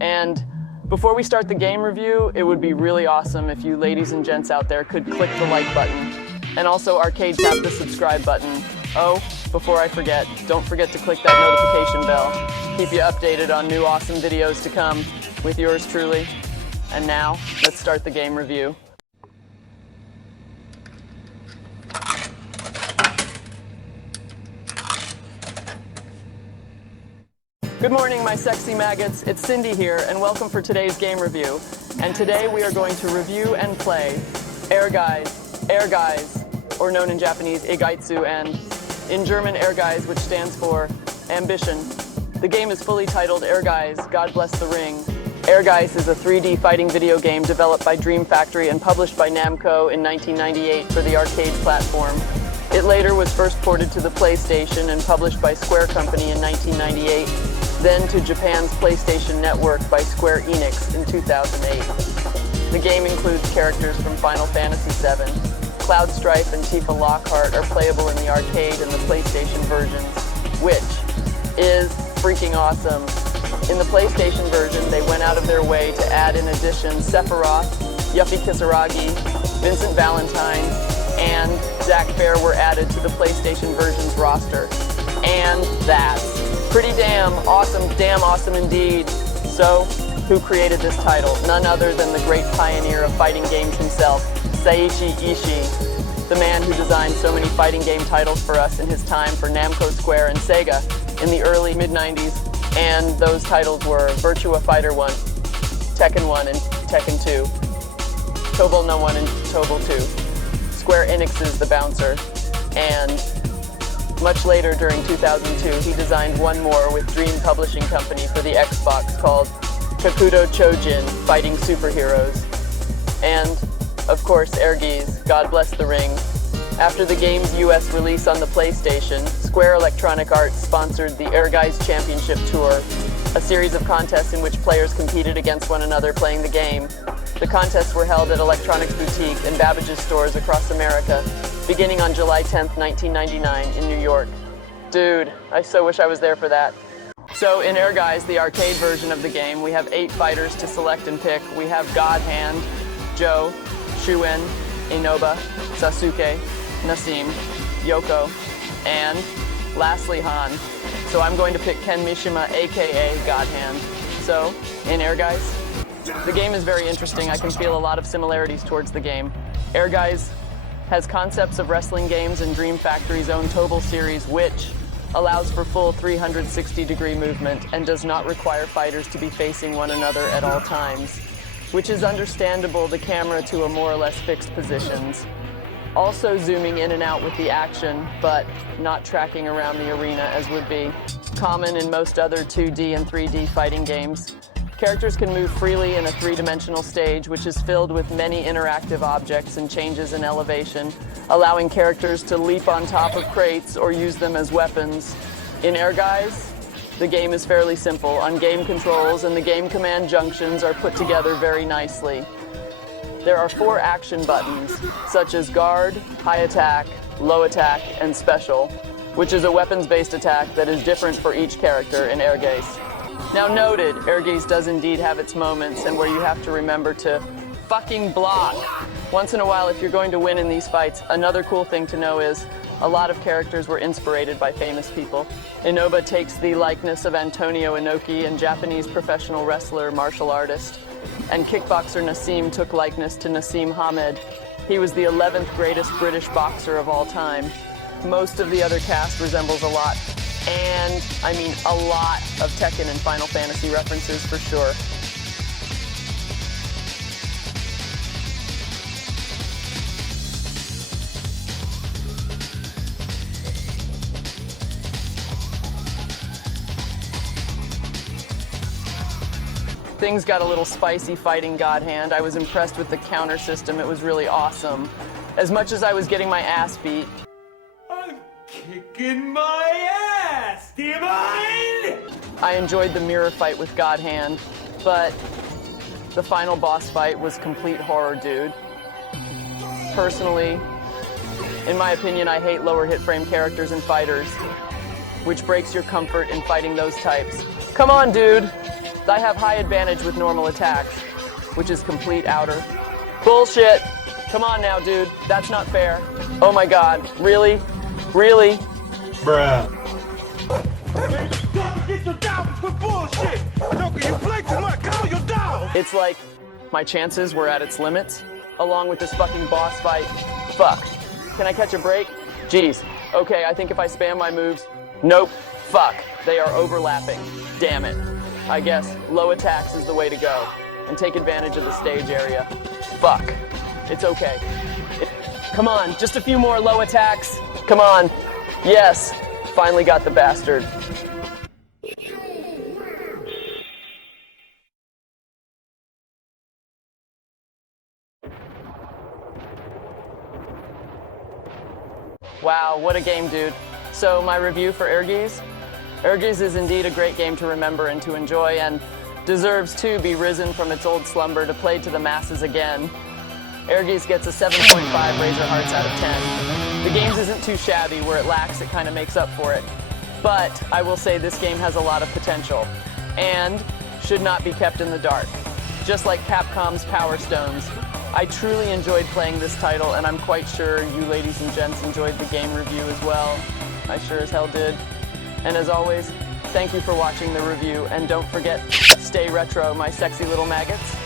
And before we start the game review, it would be really awesome if you ladies and gents out there could click the like button and also arcade tap the subscribe button. Oh, before I forget, don't forget to click that notification bell. Keep you updated on new awesome videos to come with yours truly. And now, let's start the game review. Good morning, my sexy maggots. It's Cindy here, and welcome for today's game review. And today we are going to review and play Ehrgeiz, or known in Japanese Ehrgeiz, and in German Ehrgeiz, which stands for ambition. The game is fully titled Ehrgeiz, God Bless the Ring. Ehrgeiz is a 3D fighting video game developed by Dream Factory and published by Namco in 1998 for the arcade platform. It later was first ported to the PlayStation and published by Square Company in 1998, then to Japan's PlayStation Network by Square Enix in 2008. The game includes characters from Final Fantasy VII. Cloud Strife and Tifa Lockhart are playable in the arcade and the PlayStation versions, which is freaking awesome. In the PlayStation version, they went out of their way to add in addition Sephiroth, Yuffie Kisaragi, Vincent Valentine, and Zack Fair were added to the PlayStation version's roster. And that's pretty damn awesome indeed. So, who created this title? None other than the great pioneer of fighting games himself, Seiichi Ishii, the man who designed so many fighting game titles for us in his time for Namco, Square, and Sega in the early mid-90s. And those titles were Virtua Fighter 1, Tekken 1 and Tekken 2, Tobal No 1 and Tobal 2, Square Enix's The Bouncer, and much later during 2002 he designed one more with Dream Publishing Company for the Xbox called Kakudo Chojin, Fighting Superheroes. And, of course, Ehrgeiz, God Bless the Ring. After the game's US release on the PlayStation, Square Electronic Arts sponsored the Ehrgeiz Championship Tour, a series of contests in which players competed against one another playing the game. The contests were held at Electronics Boutique and Babbage's stores across America, beginning on July 10th, 1999 in New York. Dude, I so wish I was there for that. So in Ehrgeiz, the arcade version of the game, we have 8 fighters to select and pick. We have God Hand, Joe, Shuen, Inoba, Sasuke, Nassim, Yoko, and lastly Han. So I'm going to pick Ken Mishima, aka God Hand. So, in Ehrgeiz, the game is very interesting. I can feel a lot of similarities towards the game. Ehrgeiz has concepts of wrestling games and Dream Factory's own Tobal series, which allows for full 360-degree movement and does not require fighters to be facing one another at all times, which is understandable, the camera to a more or less fixed positions. Also zooming in and out with the action, but not tracking around the arena as would be common in most other 2D and 3D fighting games. Characters can move freely in a 3-dimensional stage, which is filled with many interactive objects and changes in elevation, allowing characters to leap on top of crates or use them as weapons. In Ehrgeiz, the game is fairly simple. On game controls and the game command junctions are put together very nicely. There are 4 action buttons, such as guard, high attack, low attack, and special, which is a weapons-based attack that is different for each character in Ehrgeiz. Now noted, Ehrgeiz does indeed have its moments and where you have to remember to fucking block. Once in a while, if you're going to win in these fights, another cool thing to know is a lot of characters were inspired by famous people. Inoba takes the likeness of Antonio Inoki, a Japanese professional wrestler, martial artist, and kickboxer Nassim took likeness to Nassim Hamed. He was the 11th greatest British boxer of all time. Most of the other cast resembles a lot, and I mean a lot of Tekken and Final Fantasy references for sure. Things got a little spicy fighting God Hand. I was impressed with the counter system. It was really awesome. As much as I was getting my ass beat, I'm kicking my ass! Do you mind? I enjoyed the mirror fight with God Hand, but the final boss fight was complete horror, dude. Personally, in my opinion, I hate lower hit frame characters and fighters, which breaks your comfort in fighting those types. Come on, dude! I have high advantage with normal attacks, which is complete outer. Bullshit! Come on now, dude. That's not fair. Oh my god. Really? Really? Bruh. Get your dog for bullshit! No, can you play too much? Call your dog! It's like my chances were at its limits, along with this fucking boss fight. Fuck. Can I catch a break? Jeez. Okay, I think if I spam my moves. Nope. Fuck. They are overlapping. Damn it. I guess low attacks is the way to go, and take advantage of the stage area. Fuck. It's okay. Come on, just a few more low attacks. Come on. Yes. Finally got the bastard. Wow, what a game, dude. So my review for Ehrgeiz? Ehrgeiz is indeed a great game to remember and to enjoy, and deserves to be risen from its old slumber to play to the masses again. Ehrgeiz gets a 7.5 Razor Hearts out of 10. The games isn't too shabby. Where it lacks, it kind of makes up for it. But I will say this game has a lot of potential, and should not be kept in the dark. Just like Capcom's Power Stones. I truly enjoyed playing this title, and I'm quite sure you ladies and gents enjoyed the game review as well. I sure as hell did. And as always, thank you for watching the review, and don't forget, stay retro, my sexy little maggots.